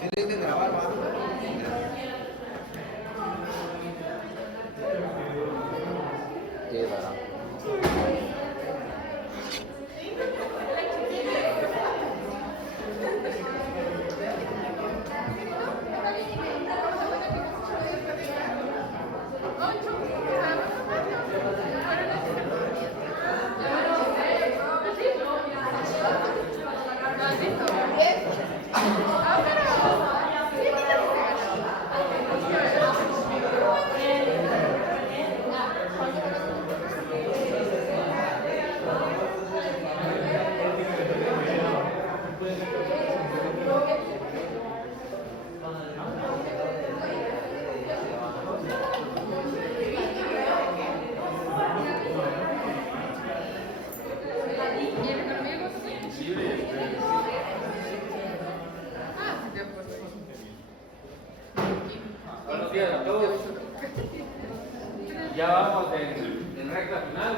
Tienes que grabar, va. Sí, verdad. Buenos días a todos. Ya vamos en recta final.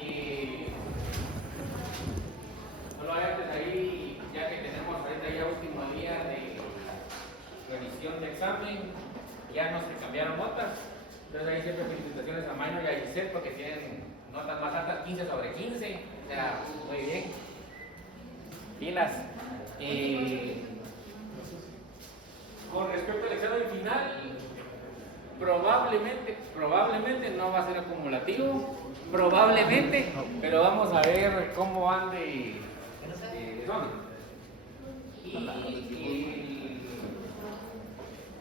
Y solo antes ahí, ya que tenemos ahorita ya último día de revisión de examen, ya nos cambiaron notas. Entonces ahí siempre felicitaciones a Maino y a Giselle porque tienen notas más altas, 15 sobre 15. O sea, muy bien. Pilas. Con respecto al examen final, probablemente no va a ser acumulativo, probablemente, pero vamos a ver cómo van de zona. Y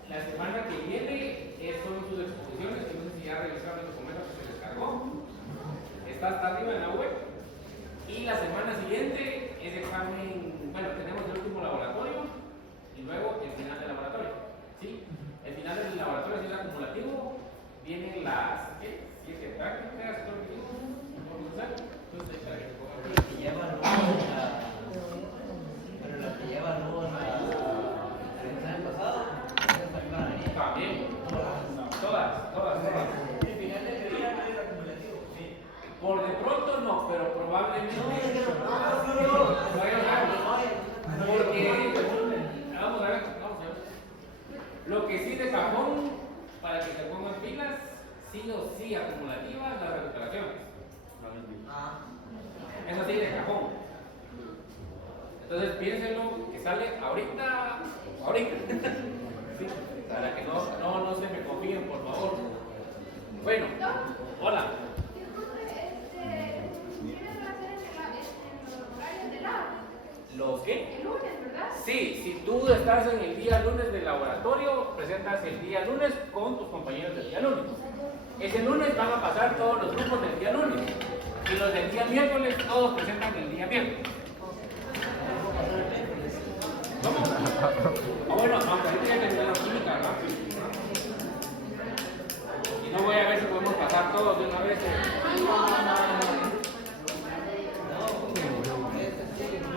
la semana que viene son sus exposiciones, que no sé si ya revisaron el documento que se descargó, está hasta arriba en la web. Y la semana siguiente es examen, bueno, tenemos el último laboratorio y luego el final del laboratorio. ¿Sí? El final del laboratorio es acumulativo, vienen las 7 prácticas, todo lo que lleva luego el examen pasado, también, todas. El final del día no es acumulativo. Sí. Por de pronto no, pero probablemente. Porque, vamos a ver. Lo que sí de cajón, para que se pongan pilas, sí o sí acumulativas las recuperaciones. Eso sí de cajón. Entonces piénsenlo que sale ahorita. Sí, para que no se me confíen, por favor. Bueno, hola. ¿Los qué? El lunes, ¿verdad? Sí, si tú estás en el día lunes del laboratorio, presentas el día lunes con tus compañeros del día lunes. Ese lunes van a pasar todos los grupos del día lunes. Y los del día miércoles, todos presentan el día miércoles. ¿Cómo? Bueno, aunque ahorita ya terminaron química, ¿verdad? Y no voy a ver si podemos pasar todos de una vez.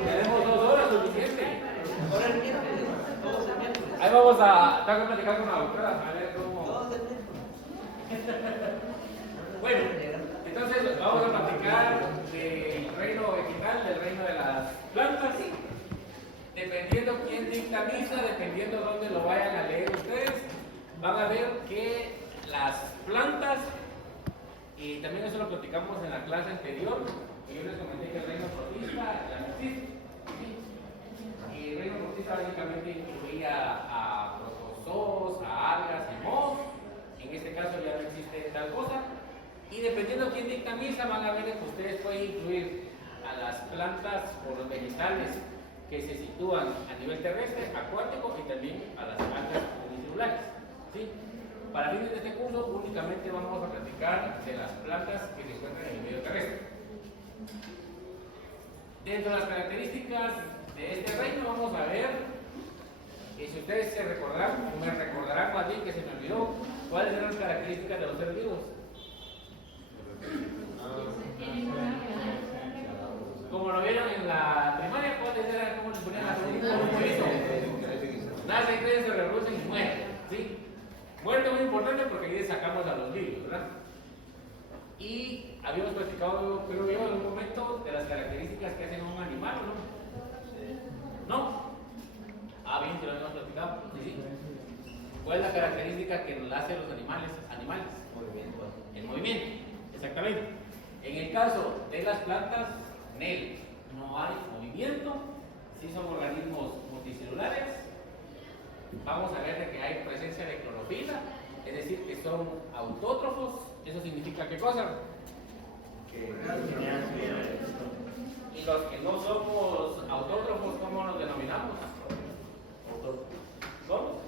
Tenemos 2 horas suficiente. Ahí vamos a platicar con la doctora a ver cómo. Bueno, entonces vamos a platicar del reino vegetal, del reino de las plantas. Dependiendo quién dictamiza, dependiendo dónde lo vayan a leer ustedes, van a ver que las plantas, y también eso lo platicamos en la clase anterior, y yo les comenté que el reino protista, la narcisa. Y el reino protista básicamente incluía a protozoos, a algas y mohos. En este caso ya no existe tal cosa. Y dependiendo quién dictamiza, van a ver que ustedes pueden incluir a las plantas o los vegetales que se sitúan a nivel terrestre, acuático y también a las algas unicelulares. ¿Sí? Para fines de este curso únicamente vamos a platicar de las plantas que se encuentran en el medio terrestre. Dentro de las características de este reino vamos a ver, y si ustedes se recordarán, o me recordarán más bien que se me olvidó, cuáles eran las características de los seres vivos. Como lo vieron en la primaria, ¿cuáles eran? ¿Cómo les ponían las preguntas? Nacen, crecen, se reproducen y mueren. ¿Sí? Muerte muy importante porque ahí sacamos a los virus, ¿verdad? Y habíamos platicado, creo yo, en un momento de las características que hacen a un animal, ¿no? ¿No? ¿Cuál es la característica que nos hace a los animales? Movimiento. El movimiento, exactamente. En el caso de las plantas, NEL, no hay movimiento, sí son organismos multicelulares. Vamos a ver de que hay presencia de clorofila, es decir, que son autótrofos. ¿Eso significa qué cosa? Y los que no somos autótrofos, ¿cómo los denominamos? ¿Cómo?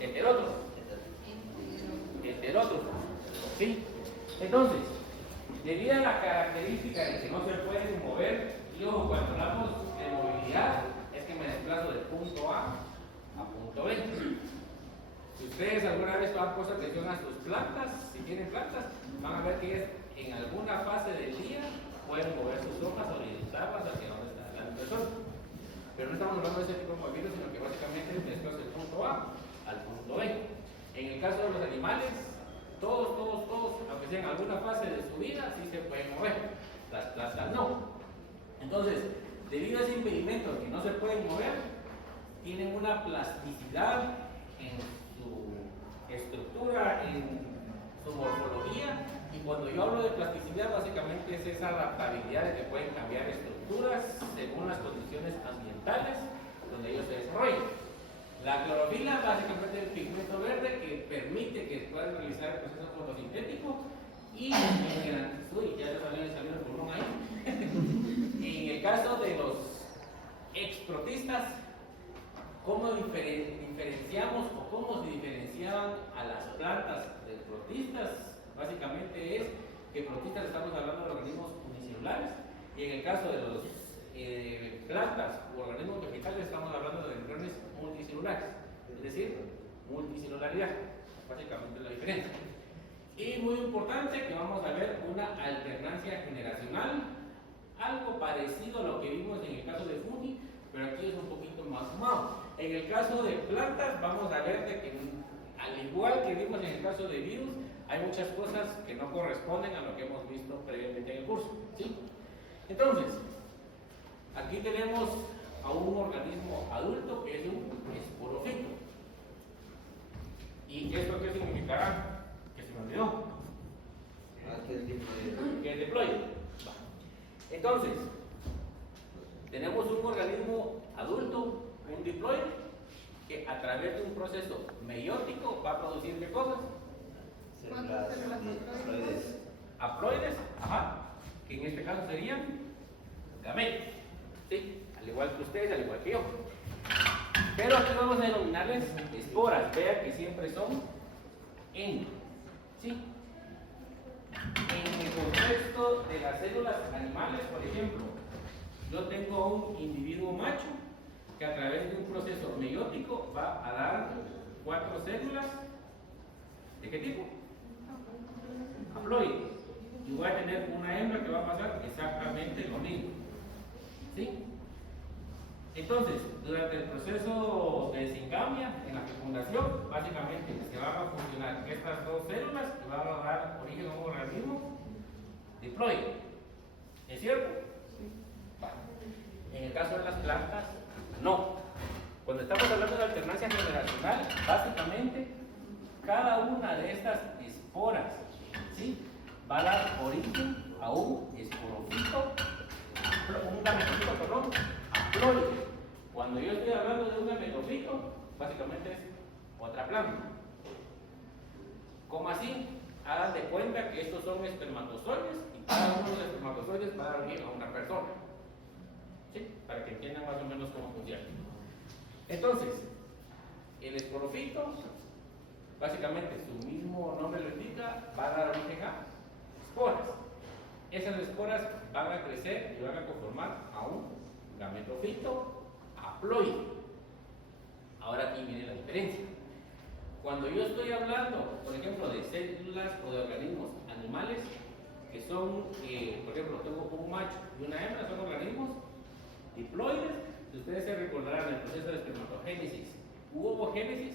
Heterótrofos. Heterótrofos. ¿Sí? Entonces, debido a la característica de que no se pueden mover, y ojo, cuando hablamos de movilidad, es que me desplazo de punto A a punto B. Si ustedes alguna vez han puesto atención a sus plantas, si tienen plantas, van a ver que ellas en alguna fase del día pueden mover sus hojas, orientarlas hacia donde está la luz del sol. Pero no estamos hablando de ese tipo de movimiento, sino que básicamente me desplazo del punto A al punto B. En el caso de los animales, todos, aunque sean en alguna fase de su vida, sí se pueden mover. Las plantas no. Entonces, debido a ese impedimento que no se pueden mover, tienen una plasticidad en su estructura, en su morfología, y cuando yo hablo de plasticidad, básicamente es esa adaptabilidad de que pueden cambiar estructuras según las condiciones ambientales donde ellos se desarrollan. La clorofila básicamente es el pigmento verde que permite que puedan realizar el proceso fotosintético y ya le salió el pulmón ahí. En el caso de los exprotistas, ¿cómo diferenciamos o cómo se diferenciaban a las plantas de protistas? Básicamente es que protistas estamos hablando de organismos unicelulares y en el caso de los plantas o organismos vegetales estamos hablando de embriones multicelulares, es decir, multicelularidad, básicamente la diferencia. Y muy importante que vamos a ver una alternancia generacional, algo parecido a lo que vimos en el caso de fungi, pero aquí es un poquito más fumado. En el caso de plantas vamos a ver de que al igual que vimos en el caso de virus, hay muchas cosas que no corresponden a lo que hemos visto previamente en el curso, ¿sí? Entonces, aquí tenemos a un organismo adulto que es un esporofito. ¿Y esto qué significará? Que se me olvidó. Que es diploide. Entonces, tenemos un organismo adulto, un diploide, que a través de un proceso meiótico va a producir ¿qué cosas? Células diploides. Haploides, que en este caso serían gametos, ¿sí? Al igual que ustedes, al igual que yo. Pero aquí vamos a denominarles esporas. Vean que siempre son en, ¿sí? En el contexto de las células animales, por ejemplo, yo tengo un individuo macho que a través de un proceso meiótico va a dar 4 células. ¿De qué tipo? Haploide. Y voy a tener una hembra que va a pasar exactamente lo mismo. ¿Sí? Entonces, durante el proceso de desengamia, en la fecundación, básicamente se van a funcionar estas 2 células y van a dar origen a un organismo diploide. ¿Es cierto? Vale. En el caso de las plantas, no. Cuando estamos hablando de alternancia generacional, básicamente cada una de estas esporas, ¿sí?, va a dar origen a un esporofito, un gametofito, perdón, haploide. Cuando yo estoy hablando de un gametofito, básicamente es otra planta. ¿Cómo así? Hagan de cuenta que estos son espermatozoides y cada uno de los espermatozoides va a dar origen a una persona. ¿Sí? Para que entiendan más o menos cómo funciona. Entonces, el esporofito, básicamente su mismo nombre lo indica, va a dar origen a esporas. Esas esporas van a crecer y van a conformar a un gametofito haploide. Ahora aquí viene la diferencia. Cuando yo estoy hablando, por ejemplo, de células o de organismos animales que son, por ejemplo, tengo un macho y una hembra, son organismos diploides. Si ustedes se recordarán el proceso de espermatogénesis u ovogénesis,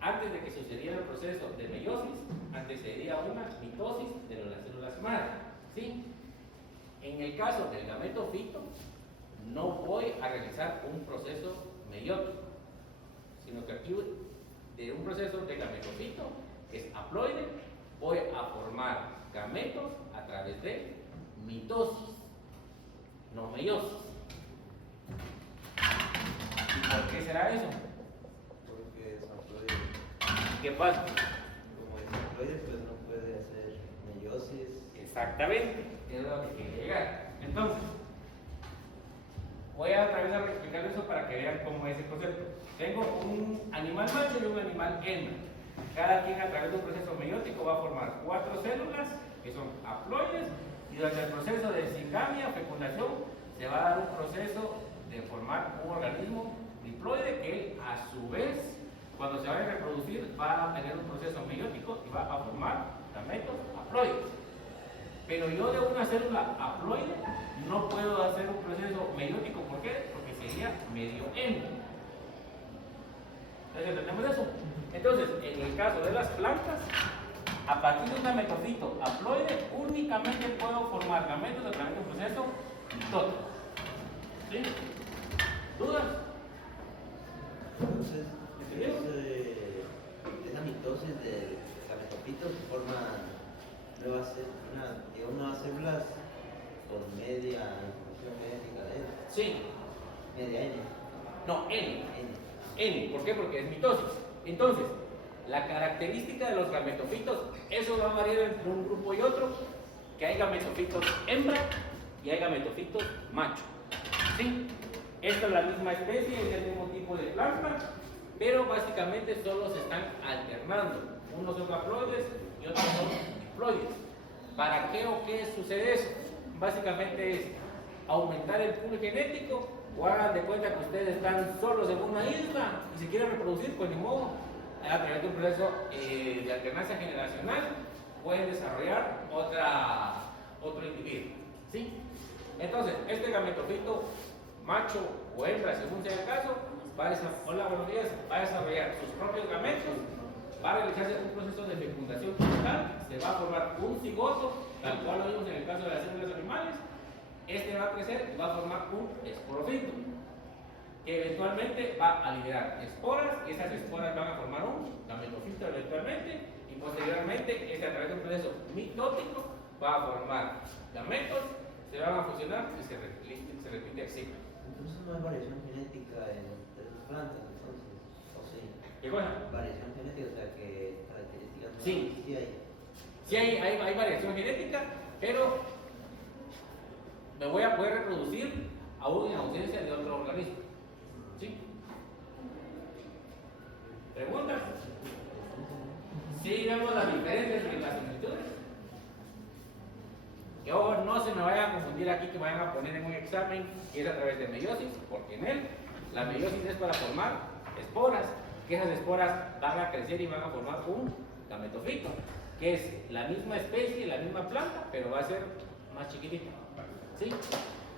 antes de que sucediera el proceso de meiosis, antecedía una mitosis de las células madre, ¿sí? En el caso del gametofito, no voy a realizar un proceso meiótico, sino que aquí de un proceso de gametofito, que es haploide, voy a formar gametos a través de mitosis, no meiosis. ¿Y por qué será eso? Porque es haploide. ¿Qué pasa? Como es haploide, pues no puede hacer meiosis. Exactamente, es lo que quiere llegar. Entonces, voy a otra vez a explicar eso para que vean cómo es el concepto. Tengo un animal macho y un animal hembra. Cada quien a través de un proceso meiótico va a formar 4 células que son haploides y durante el proceso de cigamia, fecundación, se va a dar un proceso de formar un organismo diploide que él a su vez, cuando se vaya a reproducir, va a tener un proceso meiótico y va a formar gametos haploides. Pero yo de una célula haploide no puedo hacer un proceso meiótico. ¿Por qué? Porque sería medio hembra. Entonces, ¿entendemos eso? Entonces, en el caso de las plantas, a partir de un gametofito haploide, únicamente puedo formar gametos a través de un proceso mitótico. ¿Sí? ¿Dudas? Entonces, esa mitosis del gametofito se forma nuevas células con media información genética de él. Sí. Media N. No, N. N. N. ¿Por qué? Porque es mitosis. Entonces, la característica de los gametofitos, eso va a variar entre un grupo y otro, que hay gametofitos hembra y hay gametofitos macho. ¿Sí? Esta es la misma especie, es el mismo tipo de planta, pero básicamente solo se están alternando. Unos son haploides y otros son diploides. ¿Para qué o qué sucede eso? Básicamente es aumentar el pool genético, o hagan de cuenta que ustedes están solos en una isla y se quieren reproducir, pues ni modo, a través de un proceso de alternancia generacional pueden desarrollar otro individuo. ¿Sí? Entonces, este gametofito, macho o hembra, según sea el caso, va a desarrollar sus propios gametos, va a realizarse un proceso de fecundación total, se va a formar un cigoto, tal cual lo vimos en el caso de las células animales. Este va a crecer y va a formar un esporofito, que eventualmente va a liberar esporas, y esas esporas van a formar un gametofito eventualmente, y posteriormente, a través de un proceso mitótico, va a formar gametos, se van a fusionar y se repite el ciclo. Entonces no hay variación genética entre las plantas, entonces, o sí. ¿Qué cosa? Variación genética, o sea que características nuevas Sí. sí hay. Sí hay variación genética, pero me voy a poder reproducir aún en ausencia de otro organismo. ¿Sí? ¿Preguntas? ¿Sí vemos las diferencias entre las similitudes? Que ojo, no se me vaya a confundir aquí que me vayan a poner en un examen que es a través de meiosis, porque en él la meiosis es para formar esporas, que esas esporas van a crecer y van a formar un gametofito, que es la misma especie, la misma planta, pero va a ser más chiquitita. ¿Sí?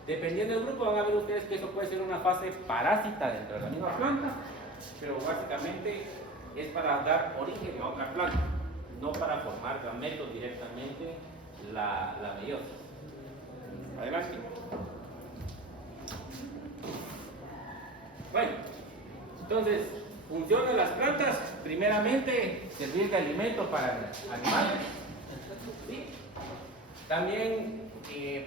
Dependiendo del grupo van a ver ustedes que eso puede ser una fase parásita dentro de la misma planta, pero básicamente es para dar origen a otra planta, no para formar gametos directamente la meiosis. Adelante. Bueno, entonces, función de las plantas, primeramente, servir de alimento para animales. ¿Sí? También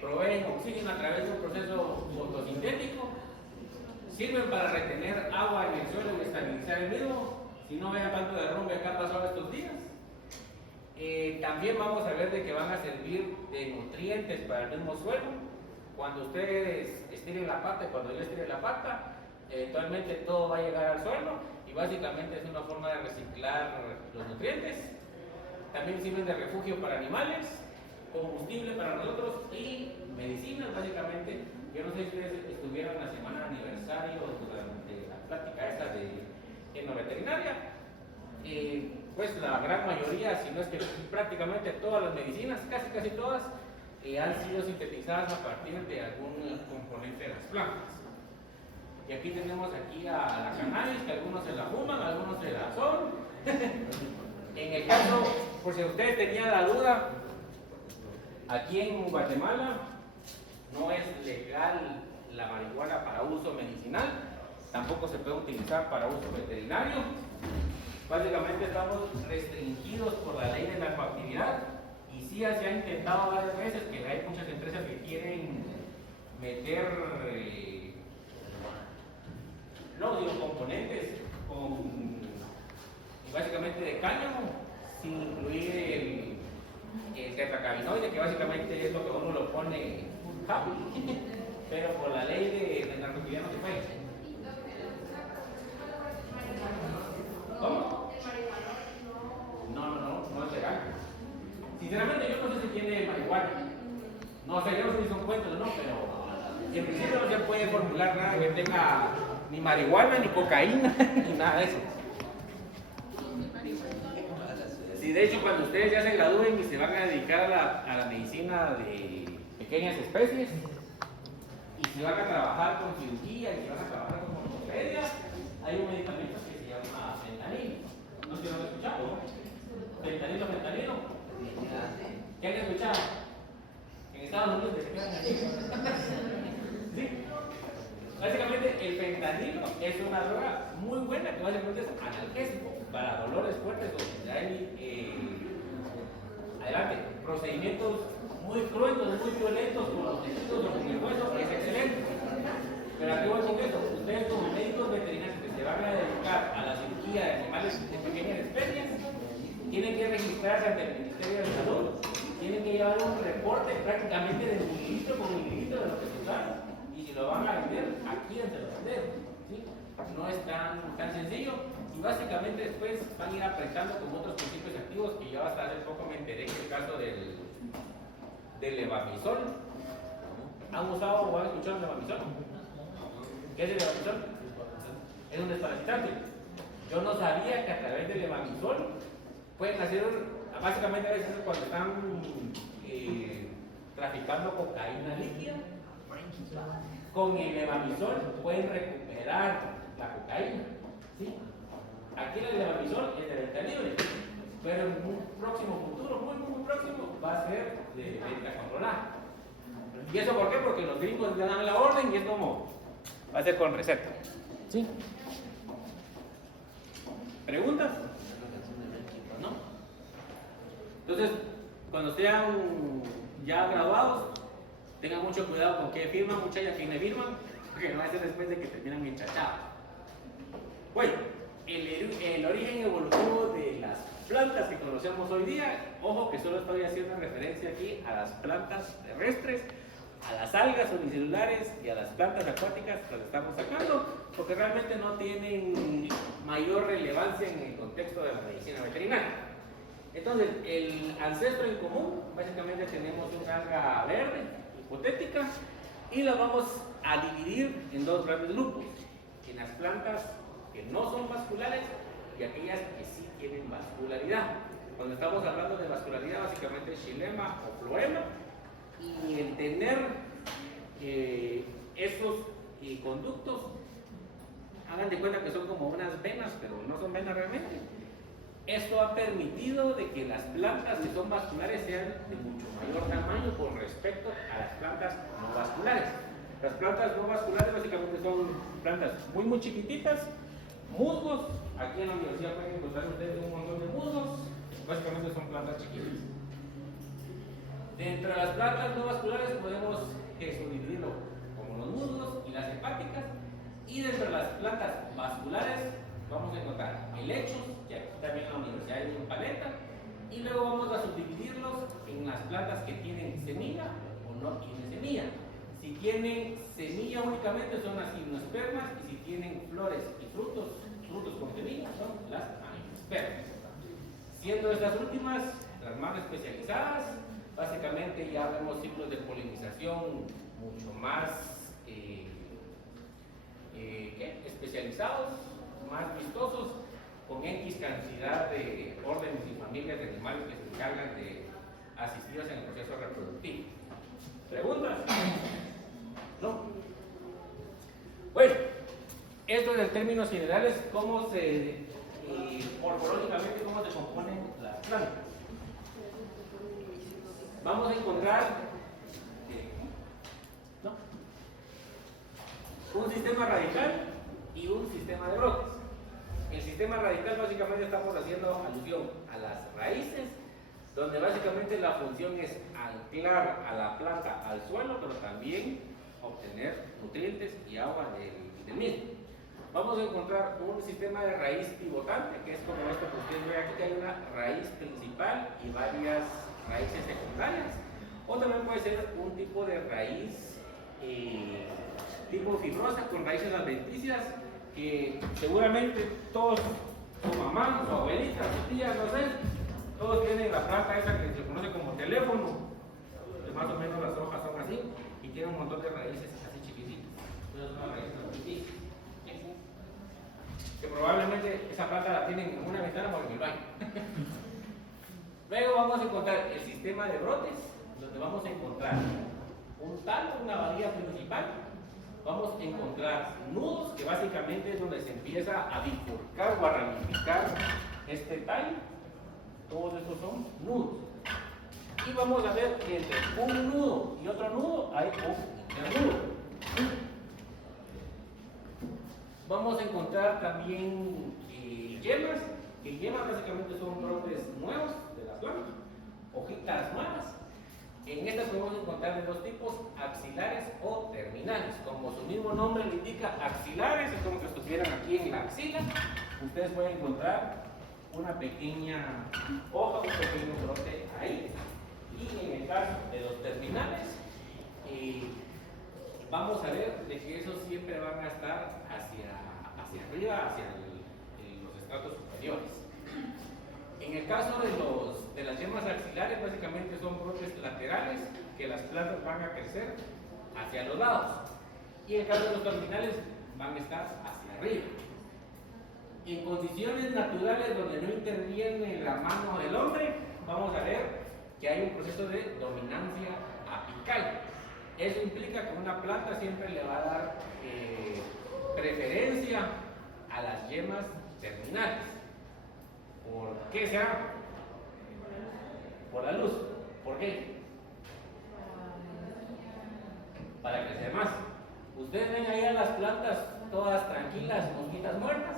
proveen oxígeno a través de un proceso fotosintético. Sirven para retener agua en el suelo y estabilizar el mismo. Si no vean tanto derrumbe acá pasado estos días. También vamos a ver de que van a servir de nutrientes para el mismo suelo. Cuando ustedes estiren la pata y cuando yo estire la pata, eventualmente todo va a llegar al suelo y básicamente es una forma de reciclar los nutrientes. También sirven de refugio para animales, combustible para nosotros y medicinas básicamente. Yo no sé si ustedes estuvieron la semana de aniversario durante la plática esta de etnoveterinaria. Pues la gran mayoría, si no es que prácticamente todas las medicinas, casi todas, han sido sintetizadas a partir de algún componente de las plantas. Y aquí tenemos aquí a la cannabis, que algunos se la fuman, algunos se la son. En el caso, por si ustedes tenían la duda, aquí en Guatemala no es legal la marihuana para uso medicinal, tampoco se puede utilizar para uso veterinario. básicamente estamos restringidos por la ley de la coactividad y sí se ha intentado varias veces que hay muchas empresas que quieren meter no digo componentes básicamente de cáñamo sin incluir el tetracannabinoide, que básicamente es lo que uno lo pone happy, pero por la ley de narcoticidad no se puede. ¿Cómo? No es legal. Sinceramente yo no sé si tiene marihuana. No sé, yo no sé si son cuentos o no, pero en principio no se puede formular nada que tenga ni marihuana, ni cocaína, ni nada de eso. Sí, de hecho, cuando ustedes ya se gradúen y se van a dedicar a la medicina de pequeñas especies, y si van a trabajar con cirugía, y si van a trabajar con ortopedia, hay un medicamento que se llama fentanilo. ¿No sé si lo han escuchado? Fentanilo. ¿Qué han escuchado? En Estados Unidos se quedan así. ¿Sí? Básicamente, el fentanilo es una droga muy buena que básicamente es analgésico para dolores fuertes donde hay adelante, procedimientos muy cruentos, muy violentos con los tejidos o con el hueso, es excelente. Pero aquí voy con esto, ustedes como médicos veterinarios que se van a dedicar a la cirugía de animales de pequeñas especies, tienen que registrarse ante el Ministerio de Salud, tienen que llevar un reporte prácticamente de mililitro por mililitro de lo que se usaron, y si lo van a vender, aquí se lo vender. ¿Sí? No es tan sencillo, y básicamente después van a ir apretando con otros principios activos que yo hasta hace poco me enteré en el caso del levamisol. ¿Han usado o han escuchado el levamisol? ¿Qué es el levamisol? Es un desparasitante. Yo no sabía que a través del levamisol pueden hacer, básicamente a veces cuando están traficando cocaína líquida, con el levamisol pueden recuperar la cocaína. ¿Sí? Aquí el levamisol es de venta libre, pero en un próximo futuro, muy próximo, va a ser de venta controlada. ¿Y eso por qué? Porque los gringos le dan la orden y es como, va a ser con receta. ¿Sí? ¿Preguntas? ¿No? Entonces, cuando sean ya graduados, tengan mucho cuidado con qué firman, muchachos, quiénes firman, porque no va a ser después de que terminan enchachados. Bueno, el origen evolutivo de las plantas que conocemos hoy día, ojo que solo estoy haciendo referencia aquí a las plantas terrestres, a las algas unicelulares y a las plantas acuáticas, las estamos sacando, porque realmente no tienen mayor relevancia en el contexto de la medicina veterinaria. Entonces, el ancestro en común, básicamente tenemos un alga verde, hipotética, y la vamos a dividir en dos grandes grupos, en las plantas que no son vasculares y aquellas que sí tienen vascularidad. Cuando estamos hablando de vascularidad, básicamente es xilema o floema, y el tener esos conductos, hagan de cuenta que son como unas venas, pero no son venas realmente. Esto ha permitido de que las plantas que son vasculares sean de mucho mayor tamaño con respecto a las plantas no vasculares. Las plantas no vasculares básicamente son plantas muy chiquititas, musgos. Aquí en la universidad pueden encontrar ustedes un montón de musgos. Básicamente son plantas chiquitas. Dentro de las plantas no vasculares podemos subdividirlo como los musgos y las hepáticas. Y dentro de las plantas vasculares vamos a encontrar helechos, que aquí también en la universidad hay en paleta. Y luego vamos a subdividirlos en las plantas que tienen semilla o no tienen semilla. Si tienen semilla únicamente son las gimnospermas, y si tienen flores y frutos con semilla son las angiospermas. Siendo estas últimas las más especializadas, básicamente ya vemos ciclos de polinización mucho más especializados, más vistosos, con X cantidad de órdenes y familias de animales que se encargan de asistidas en el proceso reproductivo. ¿Preguntas? ¿No? Bueno, esto es en términos generales cómo morfológicamente cómo se componen las plantas. Vamos a encontrar un sistema radical y un sistema de brotes. el sistema radical básicamente estamos haciendo alusión a las raíces, donde básicamente la función es anclar a la planta al suelo, pero también obtener nutrientes y agua del mismo. Vamos a encontrar un sistema de raíz pivotante, que es como esto que ustedes ven aquí, que hay una raíz principal y varias raíces secundarias. O también puede ser un tipo de raíz tipo fibrosa con raíces adventicias, que seguramente todos, su mamá, su abuelita, su tía, no sé, todos tienen la planta esa que se conoce como teléfono, que más o menos las hojas son así y tiene un montón de raíces así chiquititas. Entonces son raíces adventicias. Que probablemente esa planta la tienen en una ventana o en el baño. Luego vamos a encontrar el sistema de brotes, donde vamos a encontrar un tallo, una varilla principal. Vamos a encontrar nudos, que básicamente es donde se empieza a bifurcar o a ramificar este tallo. Todos estos son nudos. Y vamos a ver que entre un nudo y otro nudo hay un internudo. Vamos a encontrar también yemas, que yemas básicamente son brotes nuevos de la planta, hojitas nuevas. En estas podemos encontrar de dos tipos, axilares o terminales. Como su mismo nombre lo indica, axilares, es como que estuvieran aquí en la axila. Ustedes pueden encontrar una pequeña hoja, un pequeño brote ahí. Y en el caso de los terminales, vamos a ver de que esos siempre van a estar hacia arriba, hacia los estratos superiores. En el caso de las yemas axilares, básicamente son brotes laterales que las plantas van a crecer hacia los lados. Y en el caso de los terminales, van a estar hacia arriba. En condiciones naturales donde no interviene la mano del hombre, vamos a ver que hay un proceso de dominancia apical. Eso implica que una planta siempre le va a dar preferencia a las yemas terminales. ¿Por qué será? Por la luz. ¿Por qué? Para crecer más. Ustedes ven ahí a las plantas todas tranquilas, mosquitas muertas,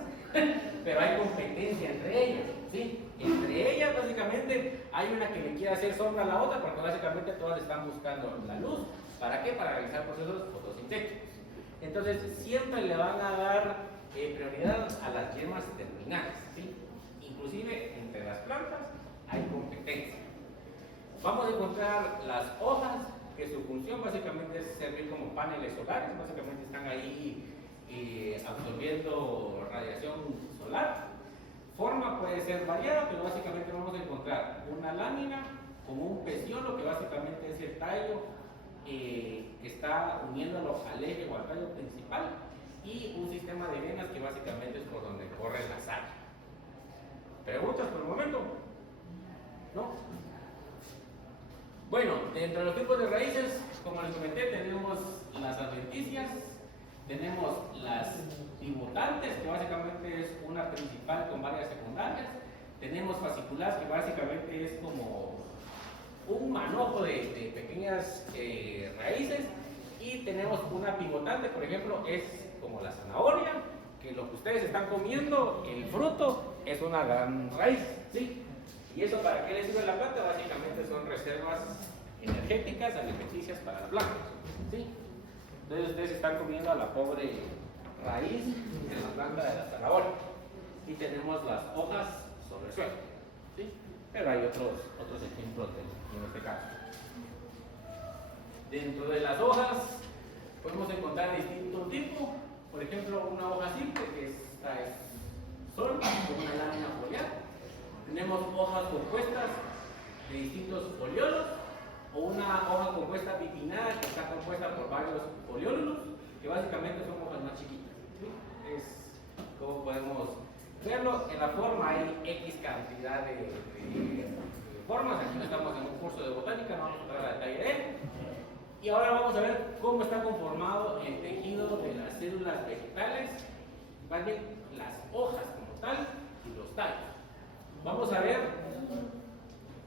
pero hay competencia entre ellas, ¿sí? Entre ellas básicamente hay una que le quiere hacer sombra a la otra, porque básicamente todas están buscando la luz. ¿Para qué? Para realizar procesos fotosintéticos. Entonces siempre le van a dar prioridad a las yemas terminales, ¿sí? Inclusive entre las plantas hay competencia. Vamos a encontrar las hojas, que su función básicamente es servir como paneles solares, básicamente están ahí absorbiendo radiación solar. Forma puede ser variada, pero básicamente vamos a encontrar una lámina con un peciolo, que básicamente es el tallo que está uniéndolo al eje o al tallo principal, y un sistema de venas que básicamente es por donde corre la savia. ¿Preguntas por el momento? ¿No? Bueno, dentro de los tipos de raíces, como les comenté, tenemos las adventicias, tenemos las pivotantes, que básicamente es una principal con varias secundarias, tenemos fasciculares, que básicamente es como un manojo de pequeñas raíces, y tenemos una pivotante, por ejemplo, es como la zanahoria, que lo que ustedes están comiendo, el fruto, es una gran raíz, ¿sí? ¿Y eso para qué le sirve a la planta? Básicamente son reservas energéticas, alimenticias para la planta, ¿sí? Entonces ustedes están comiendo a la pobre raíz de la planta de la zanahoria, y tenemos las hojas sobre el suelo, ¿sí? Pero hay otros ejemplos en este caso. Dentro de las hojas podemos encontrar distintos tipos. Por ejemplo, una hoja simple, que esta es sol, con una lámina foliar. Tenemos hojas compuestas de distintos foliolos, o una hoja compuesta bipinada, que está compuesta por varios foliólulos, que básicamente son hojas más chiquitas, ¿sí? Es como podemos verlo. En la forma hay X cantidad de formas. Aquí no estamos en un curso de botánica, no vamos a entrar a detalle de él. Y ahora vamos a ver cómo está conformado el tejido de las células vegetales, más bien las hojas como tal y los tallos. Vamos a ver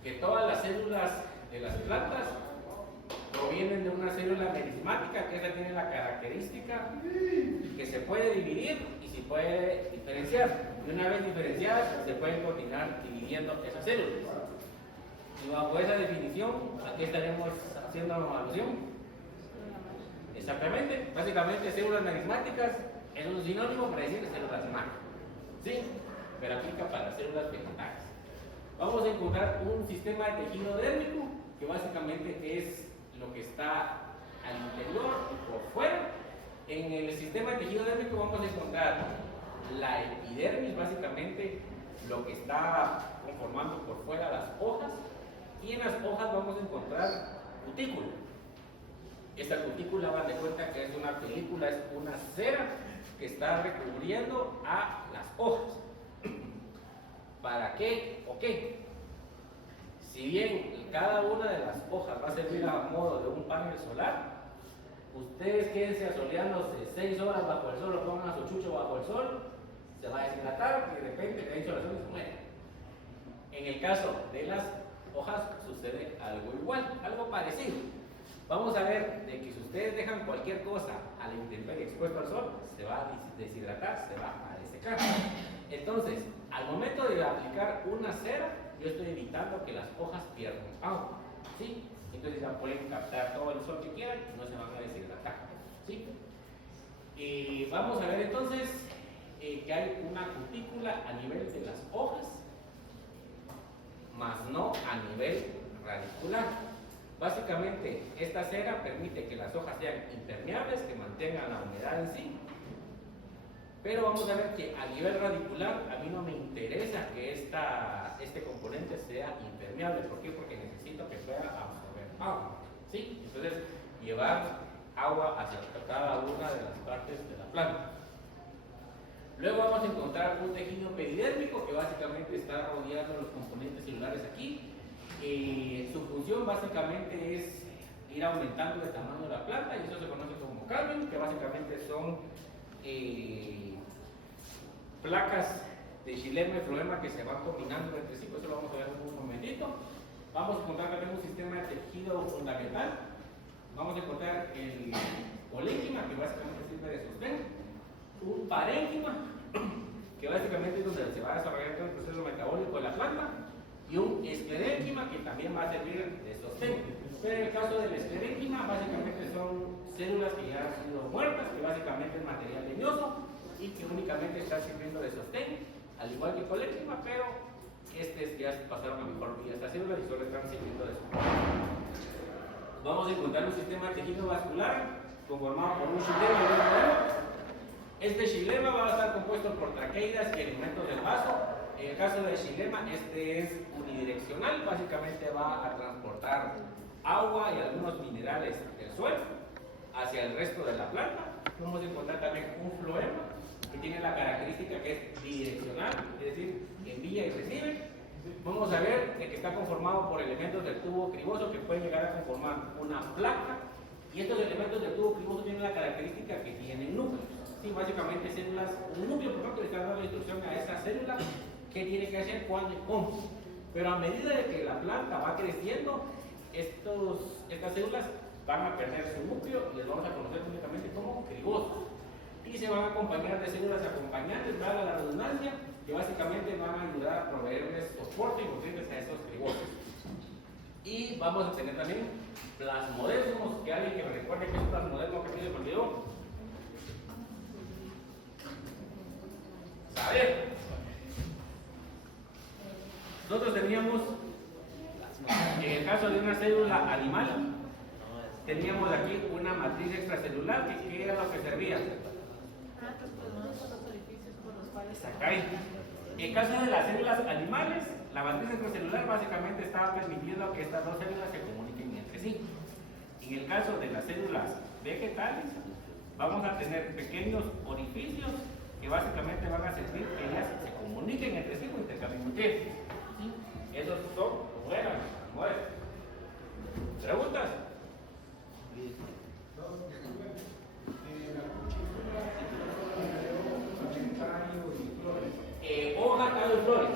que todas las células de las plantas provienen de una célula merismática, que esa tiene la característica que se puede dividir, y si puede diferenciar. Y una vez diferenciadas, se pueden continuar dividiendo esas células. Y bajo esa definición, ¿a qué estaremos haciendo alusión? Exactamente, básicamente células merismáticas es un sinónimo para decir células macro, ¿sí? Pero aplica para células vegetales. Vamos a encontrar un sistema de tejido dérmico que básicamente es lo que está al interior y por fuera. En el sistema de tejido dérmico vamos a encontrar la epidermis, básicamente lo que está conformando por fuera las hojas, y en las hojas vamos a encontrar cutícula. Esta cutícula, van de cuenta que es una película, es una cera que está recubriendo a las hojas. ¿Para qué o qué? Si bien cada una de las hojas va a servir a modo de un panel solar, ustedes quédense asoleándose 6 horas bajo el sol o pongan su chucho bajo el sol, se va a deshidratar y de repente de insolación se muere. En el caso de las hojas sucede algo igual, algo parecido. Vamos a ver de que si ustedes dejan cualquier cosa a la intemperie expuesto al sol, se va a deshidratar, se va a desecar. Entonces, al momento de aplicar una cera, yo estoy evitando que las hojas pierdan agua, ¿sí? Entonces ya pueden captar todo el sol que quieran y no se van a deshidratar, ¿sí? Vamos a ver entonces que hay una cutícula a nivel de las hojas, más no a nivel radicular. Básicamente, esta cera permite que las hojas sean impermeables, que mantengan la humedad en sí. Pero vamos a ver que a nivel radicular, a mí no me interesa que este componente sea impermeable. ¿Por qué? Porque necesito que pueda absorber agua, ¿sí? Entonces, llevar agua hacia cada una de las partes de la planta. Luego vamos a encontrar un tejido peridérmico que básicamente está rodeando los componentes celulares aquí. Su función básicamente es ir aumentando el tamaño de la planta, y eso se conoce como carmen, que básicamente son placas de xilema y floema que se van combinando entre sí. Eso lo vamos a ver en un momentito. Vamos a encontrar también un sistema de tejido fundamental. Vamos a encontrar el colénquima, que básicamente sirve de sostén, un parénquima, que básicamente es donde se va a desarrollar todo el proceso metabólico de la planta, y un esclerénquima, que también va a servir de sostén. Pero en el caso del esclerénquima, básicamente son células que ya han sido muertas, que básicamente es material leñoso y que únicamente está sirviendo de sostén, al igual que el colénquima, pero ya pasaron a mejor vida estas células y solo están sirviendo de sostén. Vamos a encontrar un sistema de tejido vascular conformado por un xilema y un floema. Este xilema va a estar compuesto por traqueidas y elementos del vaso. En el caso del xilema, este es unidireccional, básicamente va a transportar agua y algunos minerales del suelo hacia el resto de la planta. Vamos a encontrar también un floema que tiene la característica que es bidireccional, es decir, envía y recibe. Vamos a ver que está conformado por elementos del tubo criboso que pueden llegar a conformar una placa, y estos elementos del tubo criboso tienen la característica que tienen núcleos. Sí, básicamente células, un núcleo, por ejemplo, le está dando la instrucción a esa célula qué tiene que hacer, cuándo y cómo. Pero a medida de que la planta va creciendo, estas células van a perder su núcleo y les vamos a conocer únicamente como cribosos. Y se van a acompañar de células acompañantes, valga la redundancia, que básicamente van a ayudar a proveerles soporte y nutrientes a esos cribosos. Y vamos a tener también plasmodesmos, que alguien que me recuerde que es un plasmodesmo que tiene conmigo. A ver, nosotros teníamos, en el caso de una célula animal, teníamos aquí una matriz extracelular, que ¿qué era lo que servía? Ahí. En el caso de las células animales, la matriz extracelular básicamente estaba permitiendo que estas dos células se comuniquen entre sí. En el caso de las células vegetales, vamos a tener pequeños orificios que básicamente van a servir que ellas se comuniquen entre sí o intercambien nutrientes. Esos son muelas. ¿Preguntas? Hoja, tallo y flores.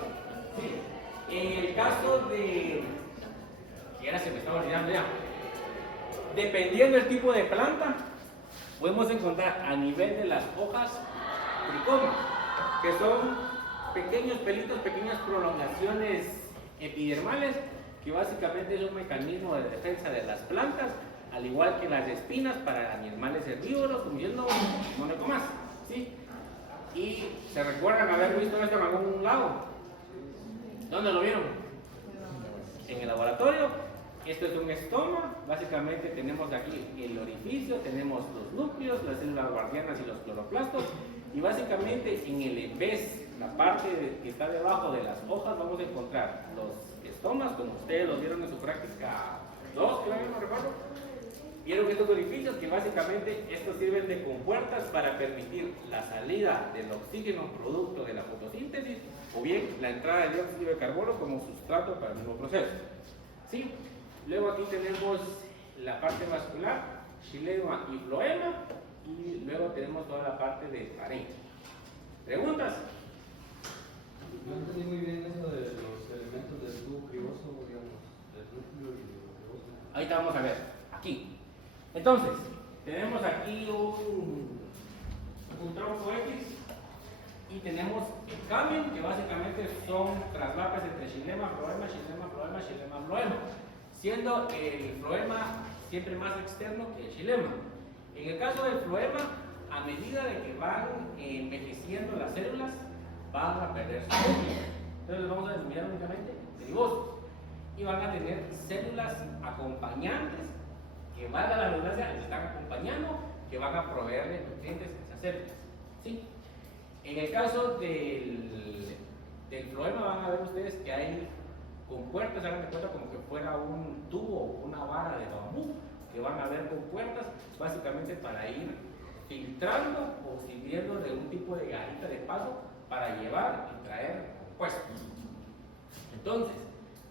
¿Sí? En el caso de... que ahora se me estaba olvidando ya. Dependiendo del tipo de planta, podemos encontrar a nivel de las hojas tricoma, que son pequeños pelitos, pequeñas prolongaciones epidermales, que básicamente es un mecanismo de defensa de las plantas, al igual que las espinas para animales herbívoros, incluyendo monocomas, ¿sí? Y se recuerdan haber visto esto en algún lado. ¿Dónde lo vieron? En el laboratorio. Esto es un estoma. Básicamente tenemos aquí el orificio, tenemos los núcleos, las células guardianas y los cloroplastos. Y básicamente en el embés, la parte que está debajo de las hojas, vamos a encontrar los estomas, como ustedes los vieron en su práctica 2, creo que no recuerdo. Vieron estos orificios que básicamente estos sirven de compuertas para permitir la salida del oxígeno producto de la fotosíntesis o bien la entrada de dióxido de carbono como sustrato para el mismo proceso. ¿Sí? Luego aquí tenemos la parte vascular, xilema y floema, y luego tenemos toda la parte de parénquima. ¿Preguntas? No entendí muy bien eso de los elementos del tubo criboso, digamos, del núcleo y del criboso. Ahorita vamos a ver, aquí. Entonces, tenemos aquí un tronco X y tenemos el camen, que básicamente son traslapas entre xilema, floema, xilema, floema, xilema, floema, siendo el floema siempre más externo que el xilema. En el caso del floema, a medida de que van envejeciendo las células, van a perder su núcleo. Entonces vamos a denominar únicamente derivosos y van a tener células acompañantes que van a la redundancia, les están acompañando, que van a proveerle nutrientes a esas células. ¿Sí? En el caso del floema van a ver ustedes que hay compuertas, hagan de cuenta como que fuera un tubo o una vara de bambú, que van a ver compuertas básicamente para ir filtrando o sirviendo de un tipo de garita de paso para llevar y traer compuestos. Entonces,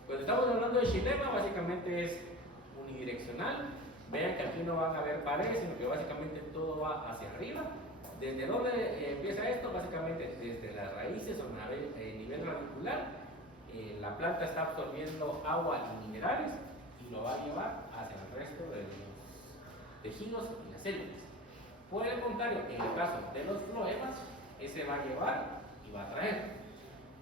cuando estamos hablando de xilema, básicamente es unidireccional. Vean que aquí no van a haber paredes, sino que básicamente todo va hacia arriba. ¿Desde dónde empieza esto? Básicamente desde las raíces o a nivel radicular. La planta está absorbiendo agua y minerales y lo va a llevar hacia el resto de los tejidos y las células. Por el contrario, en el caso de los floemas, ese va a llevar y va a traer.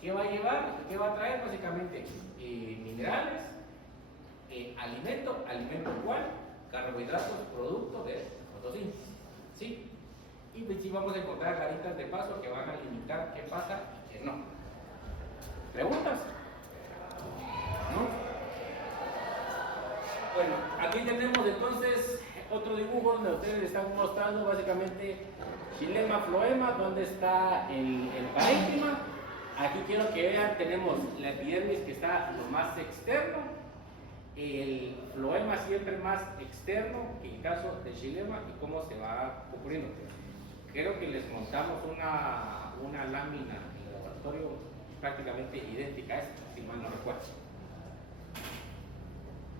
¿Qué va a llevar y qué va a traer? Básicamente minerales, alimento cual, carbohidratos producto de fotosíntesis. ¿Sí? Y pues sí vamos a encontrar garitas de paso que van a limitar qué pasa y qué no. ¿Preguntas? ¿No? Bueno, aquí tenemos entonces otro dibujo donde ustedes están mostrando básicamente xilema, floema, donde está el parénquima. Aquí quiero que vean, tenemos la epidermis que está lo más externo, el floema siempre más externo que en el caso del xilema y cómo se va ocurriendo. Creo que les montamos una lámina en el laboratorio prácticamente idéntica a esta, si mal no recuerdo.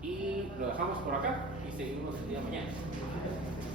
Y lo dejamos por acá y seguimos el día de mañana.